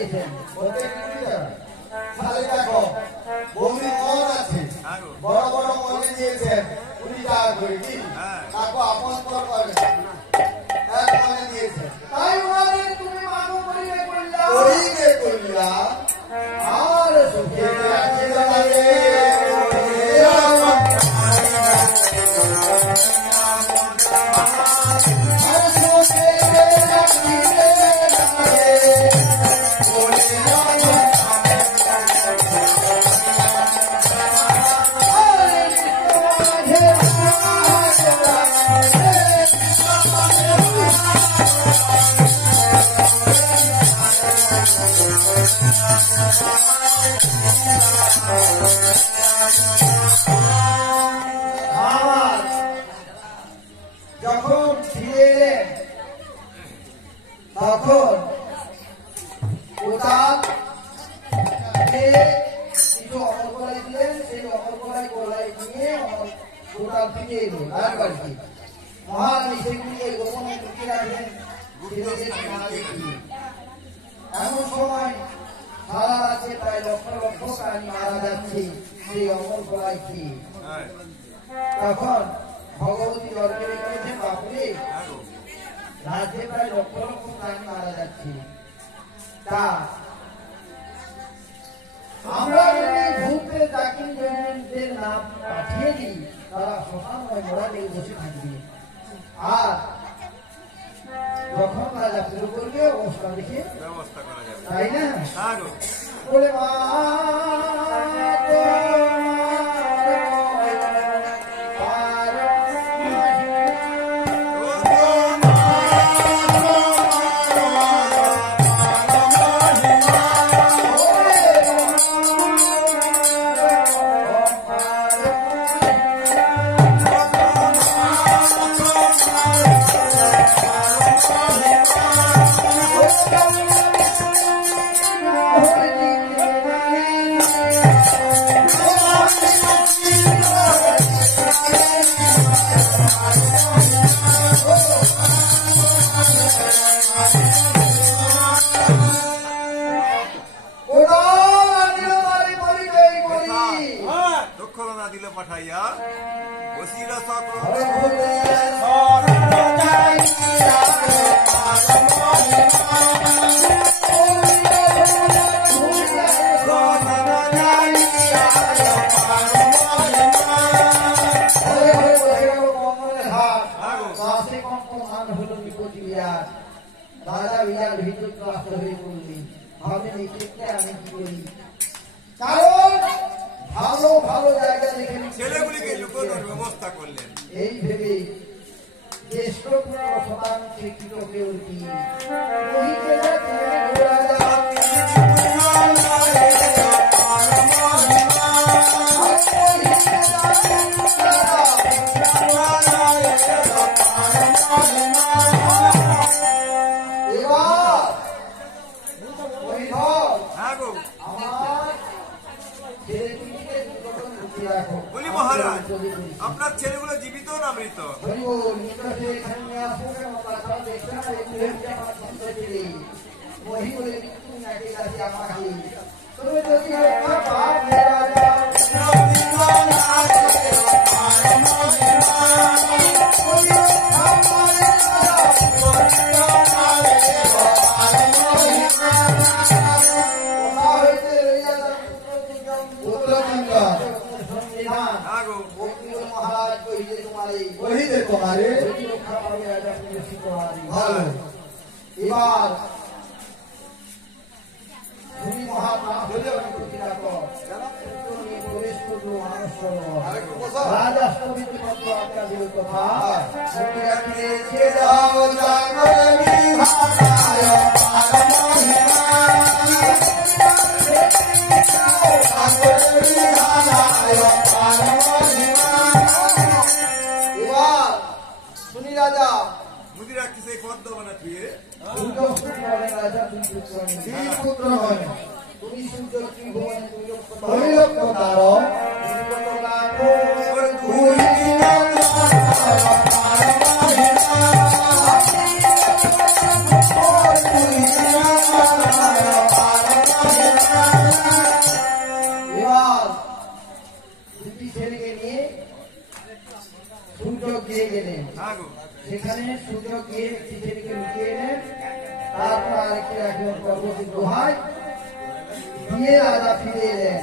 দিয়েছেন তাহলে দেখো বৌদি মন আছে বড় বড় মনে দিয়েছেন 20 টাকা করে কি কাকু আপন পর করে এক মনে দিয়েছেন তাই মানে তুমি মানো করিবে কইলা আর সুখে রাখি লাগে যখন ফিরে এলেন তখন কিছু অমরকলাই দিলেন সেই অমরকলাই নিয়ে ওটাল থেকে এলো রাজবাড়িতে মহারানী সেগুলিকে গোপনে লুকিয়ে রাখলেন এমন সময় সারা রাজ্যে প্রায় লক্ষ লক্ষ প্রাণী মারা যাচ্ছে সেই অমরকলাই খেয়ে তখন ভগবতী দরবারে করেছে বাপুরে রাজ্যে প্রায় লক্ষ লক্ষ প্রাণী মারা যাচ্ছে তা আমরা যদি ভূতদের ডাকিনীদের নাম পাঠিয়ে দিই তারা শ্মশানময় মোড়া লেগে বসে থাকবে আর যখন রাজা পুরো করবে অবস্থা দেখে ব্যবস্থা করা যাবে তাই না বলে মা পাঠাইয়া বসিরা সকল রাজা বিরাট ভিতর হয়ে পড়লেন ভাবলেন এই ক্ষেত্রে আমি কি করি কারণ ভালো ভালো জায়গা দেখে ছেলেগুলিকে লুকোনোর ব্যবস্থা করলেন এই ভেবে জ্যেষ্ঠ সন্তান শিক্ষিত কেউ কি বলি মহারাজ আপনার ছেলেগুলো জীবিত না মৃত তোমারে এবার তুমি শুনি রাজা মুদিরা কি সেই পদ্ম বানাতিয়ে তুমি সূর্য ত্রিভুবনে দুই লক্ষ তারা রাখলেন পর্বতী দোহাই দিয়ে রাজা ফিরে এলেন।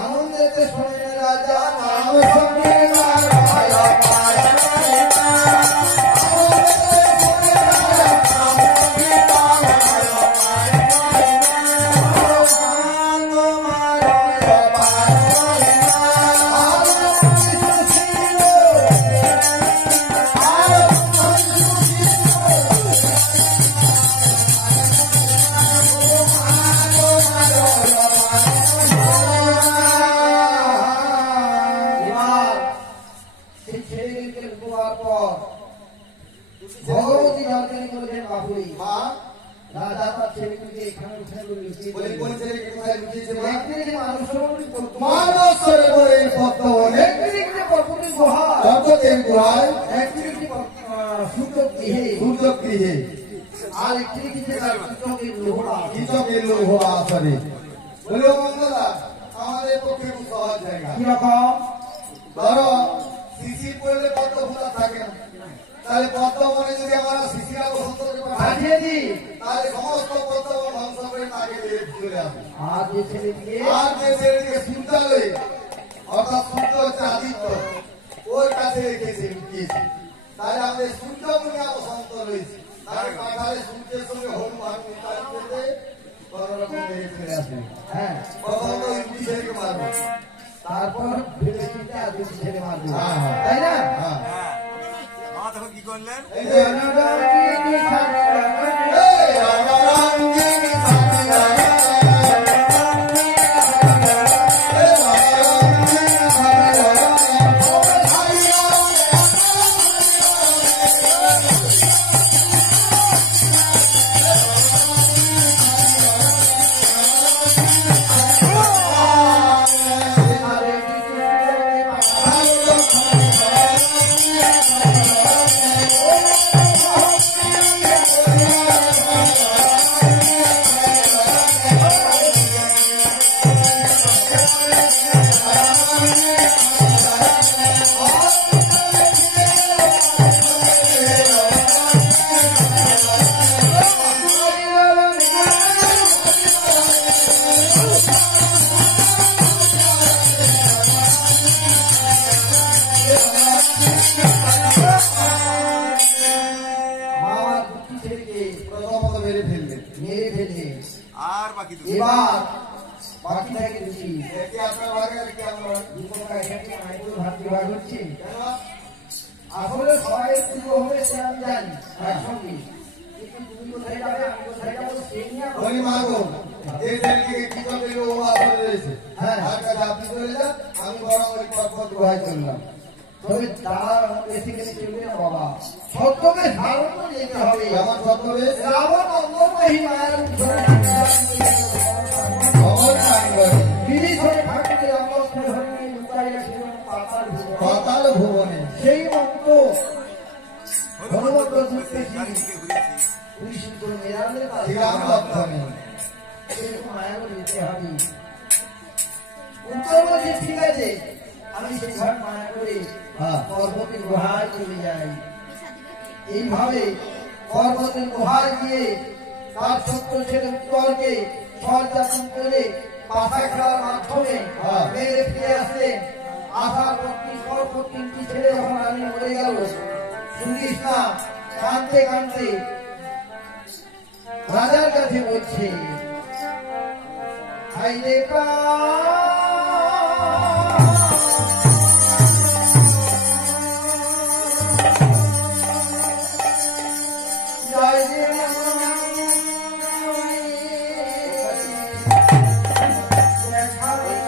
আনন্দেতে শোনেন রাজা নাম শোনে ভগবতী রাজধানী বলেছেন বাপুরি রাজা তার ছেলেগুলিকে এখানে উঠে বলে কোন ছেলেকে কোথায় লুকিয়েছে মা? মানসরে বলে পদ্মবনে একদিকে পদ্মবতী গুহা পদ্মবতীর গুহায় একদিকে সূর্য গৃহে আর একদিকে তার কৃষকের লোহড়া কৃষকের লৌহ আসরে। বলে ও মঙ্গলা আমাদের পক্ষে খুব সহজ জায়গা। কিরকম ধরো শিশির পড়লে পদ্ম ফুলা থাকে না, তাহলে পদ্মবনে যদি আমরা শিশিরা বসন্তকে পাঠিয়ে দিই তাহলে সমস্ত পদ্মবন ধ্বংস করে তাকে দিয়ে চলে আসবে। আর যে ছেলেটিকে আর যে ছেলেটিকে সূর্যালয়ে অর্থাৎ সূর্য হচ্ছে আদিত্য, ওর কাছে রেখেছে লুকিয়েছে। তাহলে আমাদের সূর্যমুনি আর বসন্ত রয়েছে, তাহলে পাঠালে সূর্যের সঙ্গে হনুমান মিতালি পেতে কোন রকম মেরে ফেলে আসবে। হ্যাঁ প্রথমত ওই দুই ছেলেকে মারবে। তারপর ভেবে চিন্তে আর দুটি ছেলে মারবে, হ্যাঁ, হ্যাঁ। তাই না? হ্যাঁ। মা তখন কি করলেন? এই যে এই রামারাঙ্গিনী সানিয়া প্রথমত মেরে ফেলবে। মেরে ফেলে আর বাকি দুটো এবার বাকি থাকে দুটি একে আপনার ভাগে আর একে আমার ভাগে। দুটো এখানে আইগুলো ভাগ বিভাগ হচ্ছে। কেন? আসলে সবাই পুজো হবে সে আমি জানি একসঙ্গে, কিন্তু তুমি কোথায় যাবে আমি কোথায় যাবো সে নিয়ে বলি মা গো, যে ছেলেটিকে কৃষকের লৌহ আসরে রয়েছে, হ্যাঁ। তার কাছে আপনি চলে যান, আমি বরং ওই পর্বত গুহায় চললাম। তবে তার বেশি গেলে চলবে না বাবা, সত্যকে ধারণ করে যেতে হবে। আমার ছদ্মবেশ রাবণ অঙ্গমহী মায়ের খবর নাই বলে। বিধি ধরে ঠাকুরের অঙ্গস্থ ধরে নিয়ে লুকাইয়া ছিলেন পাতাল ভুবনে। পাতাল ভুবনে সেই মন্ত্র হনুমন্ত যুক্তে চারিদিকে ঘুরেছি। পুলিশ করে মেরালে শ্রীরাম লক্ষণে এরকম মায়া করে যেতে হবে। উত্তর বলছে ঠিক আছে, আমি সেইভাবে মায়া করে হ্যাঁ। পর্বতের গুহায় চলে যাই। এইভাবে পর্বতের গুহায় গিয়ে তার ছোট্ট ছেলে উত্তরকে সরযাপন করে পাশা খেলার মাধ্যমে হ্যাঁ। মেরে ফিরে আসলেন। আসার পর তিনটি ছেলে যখন আমি মরে গেল, শুনিস না কাঁদতে কাঁদতে রাজার কাছে বলছে, হাইরে Hare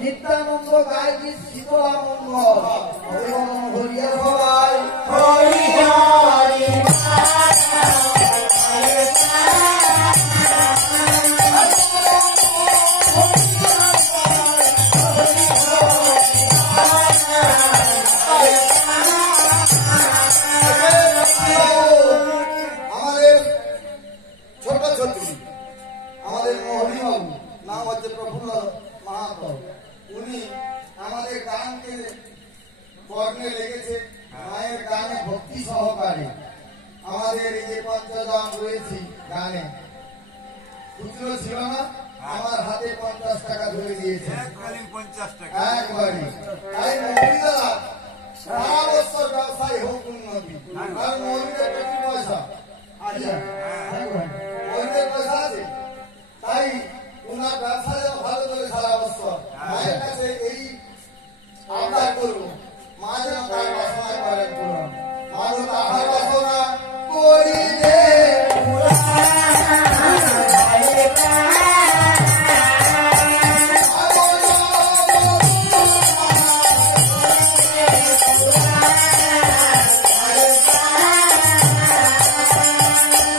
নিত্যানন্দ গায় কি শীতলা মঙ্গল হরিয়া সবাই হরি হরি আমাদের ছোট ছোট আমাদের মোহনীবাবু নাম হচ্ছে প্রফুল্ল মাহাতো, উনি আমাদের গানকে কর্ণে লেগেছে, মায়ের গানে ভক্তি সহকারে আমাদের এই যে পঞ্চজন রয়েছি গানে খুচরো ছিল না, আমার হাতে 50 টাকা ধরে দিয়েছে এককালীন 50 টাকা। একবারই। তাই মহিলারা সারা বছর ব্যবসায় হোক উন্নতি, কারণ মহিলাদের প্রতি পয়সা আচ্ছা মহিলাদের পয়সা আছে, তাই ওনার ব্যবসা যেন ভালো চলে সারা বছর। মায়ের কাছে এই আবদার করবো, মা যেন তার বাসনা করেন পূরণ। মা তো তাহার বাসনা করিলে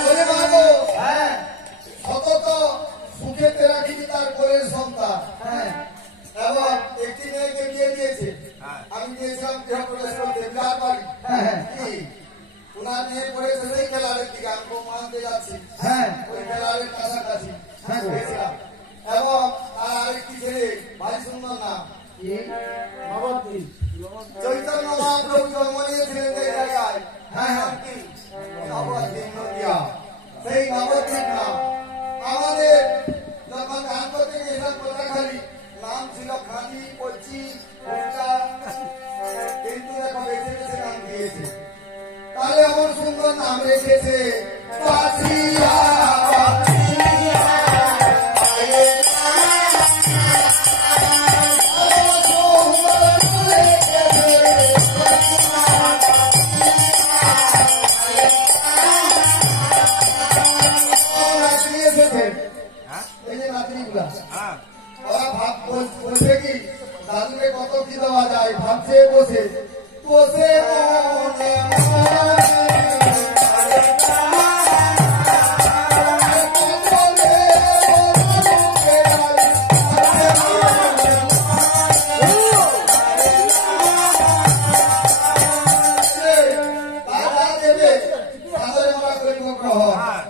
বলে মা গো, হ্যাঁ সতত সুখেতে রাখিবি তার কোলের সন্তান। হ্যাঁ এবং একটি মেয়েকে বিয়ে দিয়েছে, হ্যাঁ। আমি গিয়েছিলাম গৃহপ্রবেশ করতে বিরাট বাড়ি। হ্যাঁ কি ওনার মেয়ে পড়েছে সেই খেলারের দিকে, আমি মানতে যাচ্ছি হ্যাঁ ওই খেলারের কাছাকাছি হ্যাঁ। গেছিলাম। এবং তার আরেকটি ছেলে ভাই সুন্দর নাম নবদ্বীপ চৈতন্য মহাপ্রভু জন্ম নিয়েছিলেন যে জায়গায়, হ্যাঁ, হ্যাঁ। কি নবদ্বীপ নদিয়া, সেই নবদ্বীপ নাম। আমাদের যখন গান করতে গিয়েছিলাম কোথাখালি, নাম ছিল খাঁটি কচি কিন্তু দেখো বেছে বেছে নাম দিয়েছে। নাম রেখেছে বাছিয়া হ্যাঁ এই যে নাতনিগুলা হ্যাঁ ওরা বলছে কি দাদুকে কত কি দেওয়া যায় ভাবছে বসে বসে মনে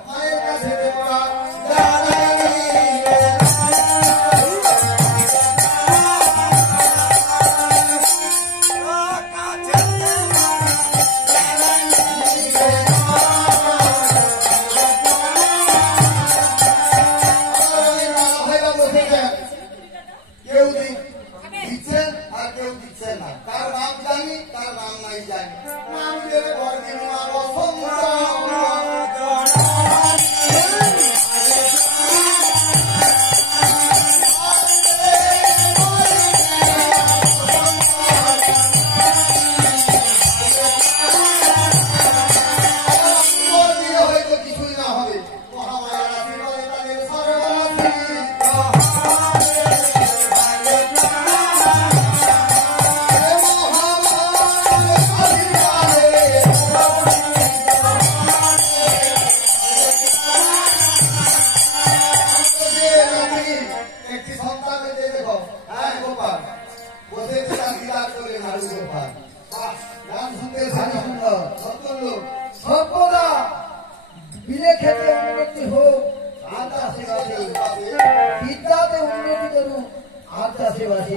মায়ের কাছে দেওয়া কেউ দিচ্ছেন আর কেউ দিচ্ছেন না কার নাম জানি কার নাম নাই জানি নাম দেবে বর্দিনী মা বসন্ত হয়তো কিছুই না হবে মহামায়ার আশীর্বাদে তাদের একটি সন্তান হয়েছে দেখো হ্যাঁ গোপাল বসেছে তার দিদার করে নাড়ু গোপাল গান শুনতে সারি সুন্দর সত্তর লোক সর্বদা বিলে খেতে উন্নতি হোক আর চাষে বিদ্যাতে উন্নতি করুক আর চাষে বাসে